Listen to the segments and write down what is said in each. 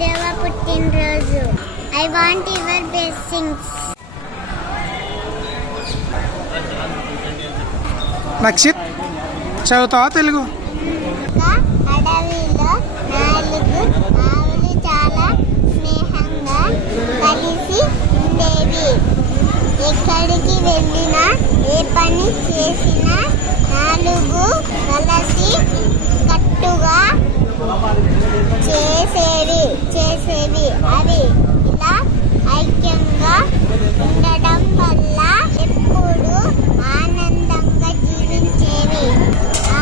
దేవ పుట్టినరోజు. I want your blessings. Nakshith చదువుతావా తెలుగు? అడవిలో 4 ఆవులు చాలా స్నేహంగా కలిసి ఉండేవి. ఎక్కడికి వెళ్ళినా ఏ పని చేసినా 4 కలిసి కట్టుగా చేసేవి. అవి ఇలా ఐక్యంగా ఉండడం వల్ల ఎప్పుడు ఆనందంగా జీవించేవి.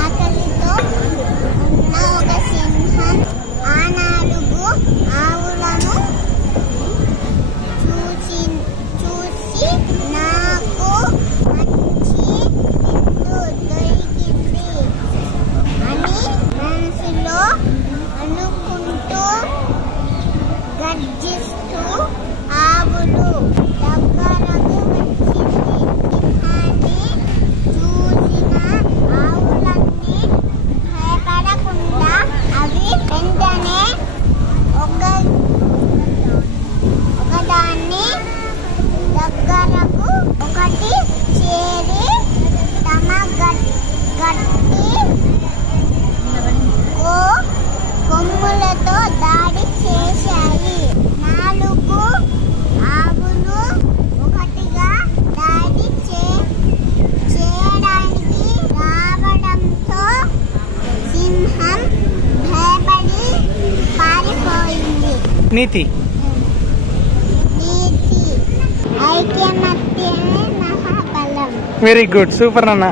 ఆకలితో ఉన్న ఒక సింహం ఆ 4 ఆవులను చూసి నాకు మంచి విందు దొరికింది అని మనసులో అనుకుంటూ గర్జిస్తూ ఆవులు దగ్గరకు వచ్చింది. సింహాన్ని చూసిన ఆవులన్నీ భయపడకుండా అవి వెంటనే ఒకదాన్ని దగ్గరకు ఒకటి చేరి తమ గట్టి కొమ్ములతో దాడి చేశాయి. 4 ఆవులు ఒకటిగా దాడి చేయడానికి రావడంతో సింహం భయపడి పారిపోయింది. నీతి ఐక్యమత్యమే మహాబలం. వెరీ గుడ్, సూపర్ నాన్న.